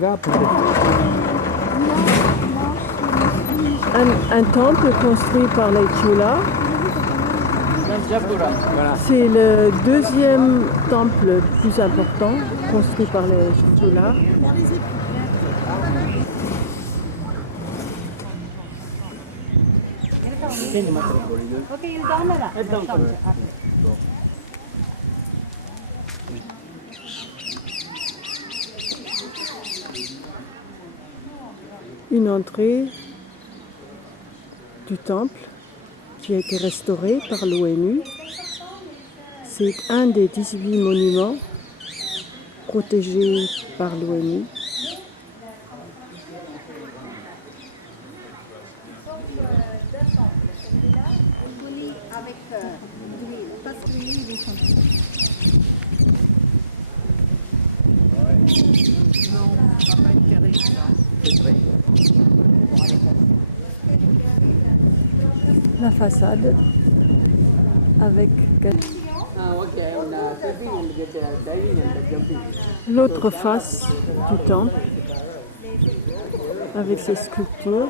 Un temple construit par les Cholas. C'est le deuxième temple le plus important construit par les Cholas. Une entrée du temple qui a été restaurée par l'ONU. C'est un des 18 monuments protégés par l'ONU. La façade avec l'autre face du temple avec ses sculptures.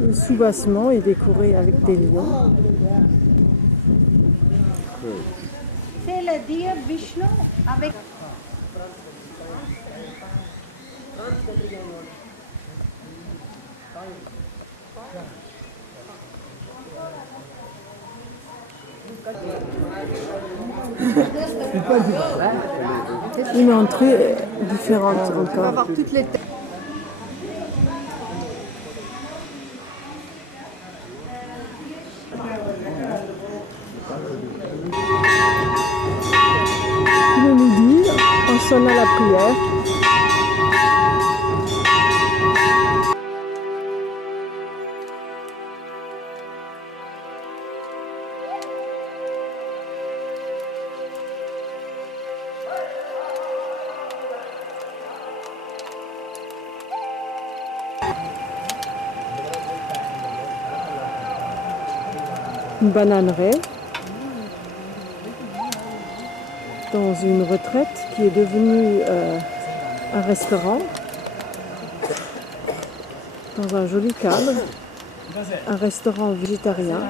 Le soubassement est décoré avec des lions. C'est le dieu Vishnu avec une entrée différente encore. Le midi, on sonne à la prière. Une bananeraie dans une retraite qui est devenue un restaurant dans un joli cadre, un restaurant végétarien.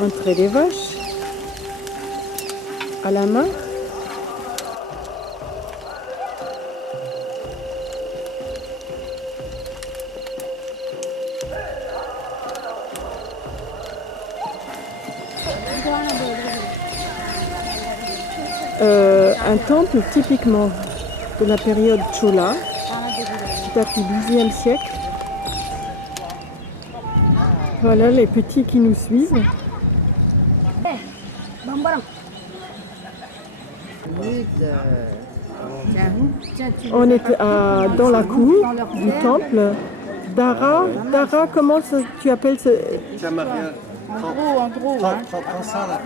Entrée des vaches à la main. Un temple typiquement de la période Chola, qui date du XIIe siècle. Voilà les petits qui nous suivent. On est dans la cour du temple. Dara, comment tu appelles ce... en gros. Prends ça là.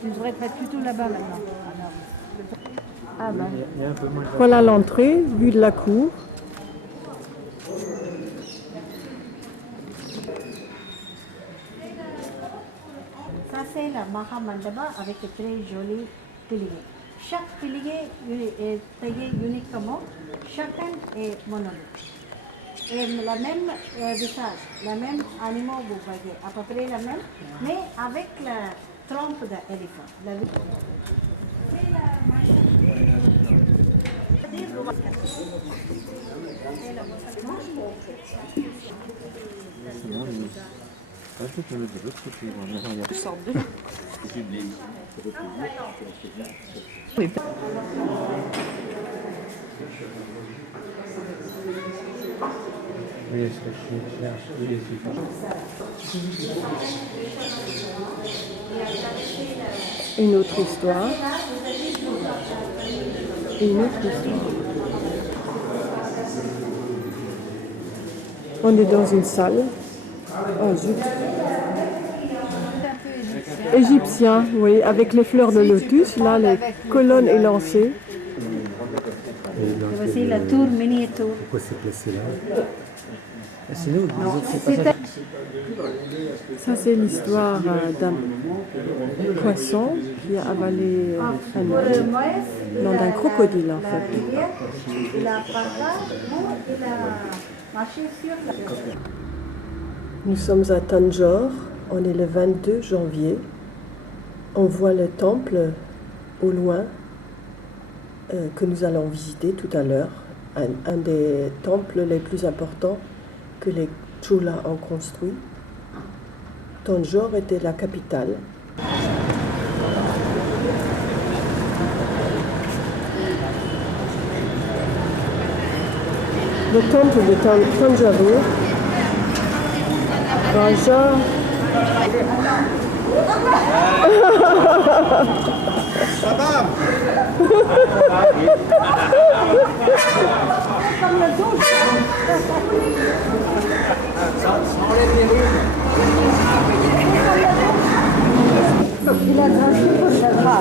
Tu devrais être plutôt là-bas maintenant. Ah ben. Voilà l'entrée, vue de la cour. Ça c'est la Mahamandapa avec de très jolis piliers. Chaque pilier est taillé uniquement, chacun est monolithe. Et la même visage, la même animal vous voyez, à peu près la même, mais avec la trompe d'éléphant. Je peux te mettre de l'autre côté. Une sorte de... Oui. Une autre histoire. Et une autre histoire. On est dans une salle. Oh, zut. Égyptien, oui, avec les fleurs de lotus. Là, les colonnes élancées. Et voici la tour mini-tour. Pourquoi c'est placé là? Sinon, Ça, c'est l'histoire d'un poisson qui a avalé un homme. Non, d'un crocodile, en fait. Il a marché sur la... Nous sommes à Tanjore, on est le 22 janvier. On voit le temple au loin que nous allons visiter tout à l'heure. Un des temples les plus importants que les Cholas ont construit. Tanjore était la capitale. Le temple de Tanjore, Raja.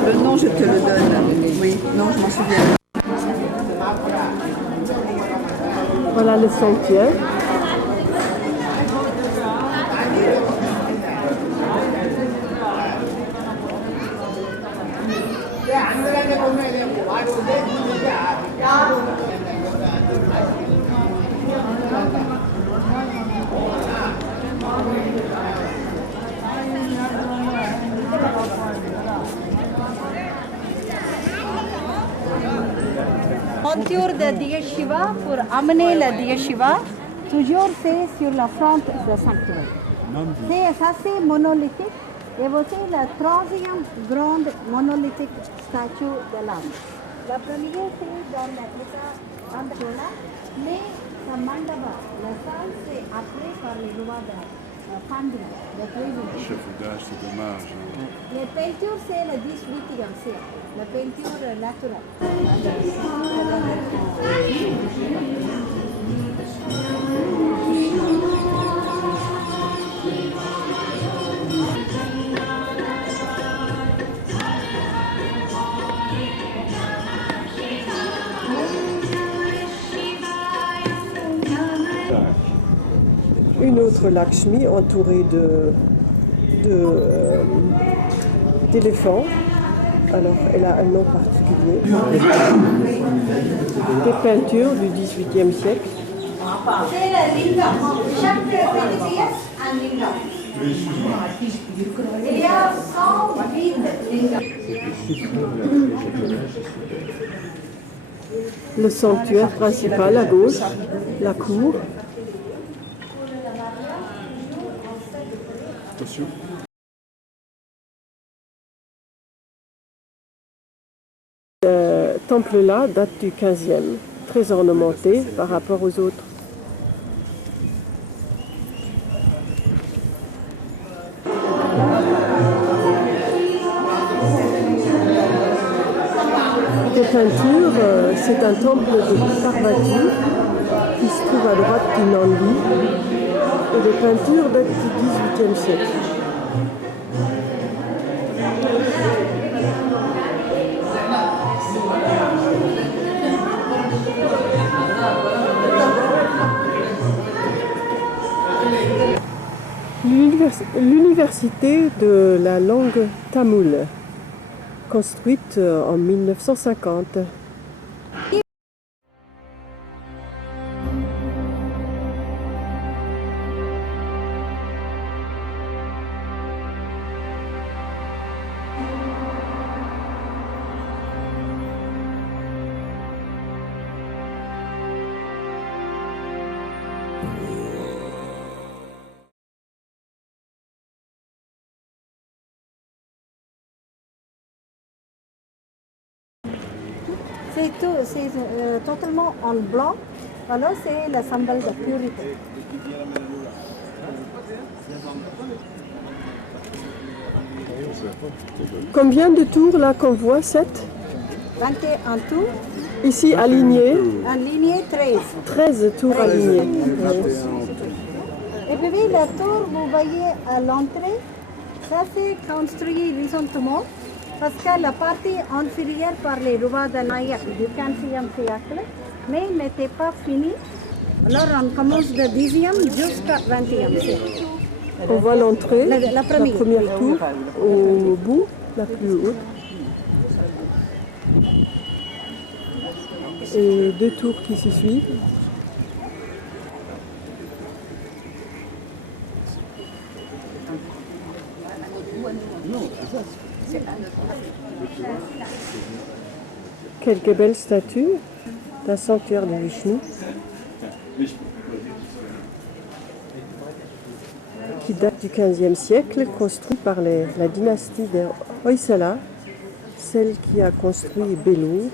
Le nom, je te le donne. Oui, non, je m'en souviens. Voilà le sanctuaire. Monture de Dieu Shiva pour amener le Dieu Shiva, toujours c'est sur la front de sanctuaire. C'est assez monolithique et voici la troisième grande monolithique statue de l'âme. La première c'est dans l'état Andhra, mais le mandapa, la salle c'est appelé par les rois de Pandya, de Président. Chef d'âge, c'est dommage. Les peintures c'est le 18e siècle, la peinture naturelle. Une autre Lakshmi entourée d'éléphants. Alors, elle a un nom particulier. Des peintures du XVIIIe siècle. C'est le lingam. Chaque pièce un lingam. Il y a 108 lingams. Le sanctuaire principal à gauche, la cour. Attention. Ce temple-là date du 15e, très ornementé par rapport aux autres. Des peintures, c'est un temple de Parvati qui se trouve à droite du Nandi et des peintures datent du XVIIIe siècle. L'université de la langue tamoule, construite en 1950. C'est tout, c'est totalement en blanc. Alors c'est le symbole de purité. Combien de tours là qu'on voit? 7? 21 tours, Ici alignées, en lignée 13. 13 tours alignées. 21 en tout. la tour, vous voyez à l'entrée, ça c'est construit récemment parce que la partie inférieure par les rois de Nayak du 15e siècle, mais n'était pas finie. Alors on commence de 10e jusqu'à 20e siècle. On voit l'entrée, La première. tour au bout, la plus haute. Et deux tours qui se suivent. Quelques belles statues d'un sanctuaire de Vishnu qui date du XVe siècle, construit par la dynastie des Hoysala, celle qui a construit Bellour.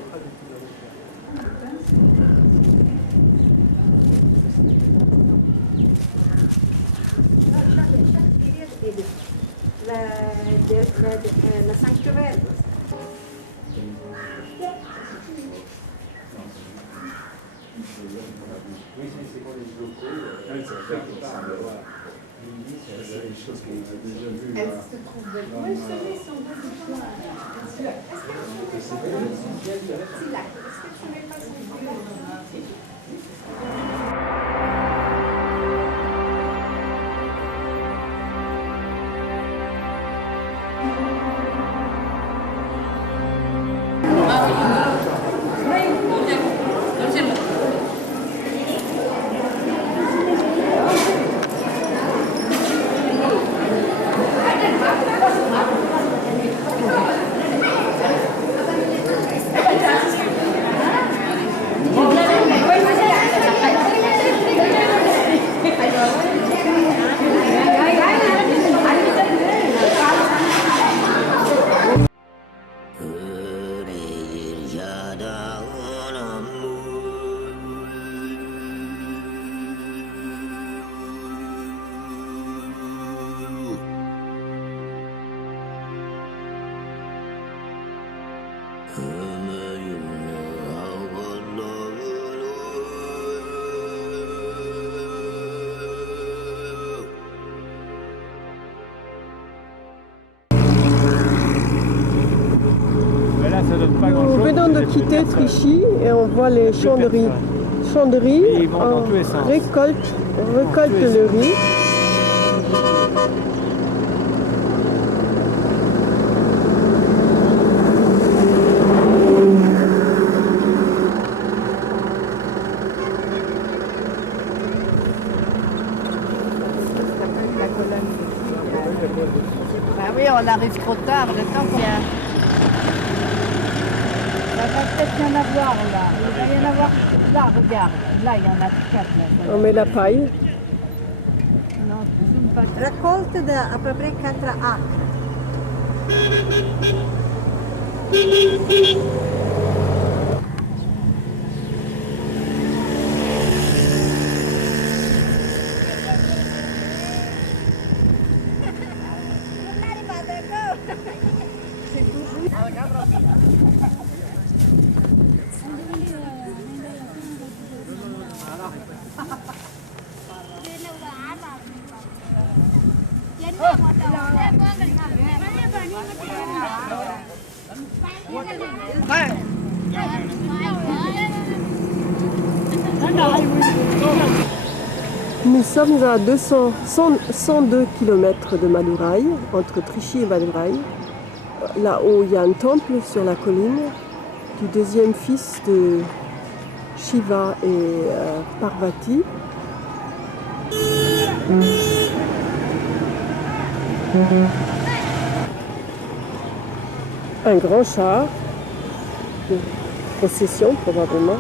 Le sanctuaire. Nous venons de quitter Trichy et on voit les chanderies. Chanderies, on récolte le riz. Ah oui, on arrive trop tard, le temps qu'on vient. Il va peut-être y en avoir là. Il va y en avoir là, regarde. Là, il y en a 4. Là. On met la paille. Non, zoom pas. Récolte d'à peu près 4 acres. Nous sommes à 102 km de Madurai, entre Trichy et Madurai. Là-haut, il y a un temple sur la colline du deuxième fils de Shiva et Parvati. Un grand char de procession probablement.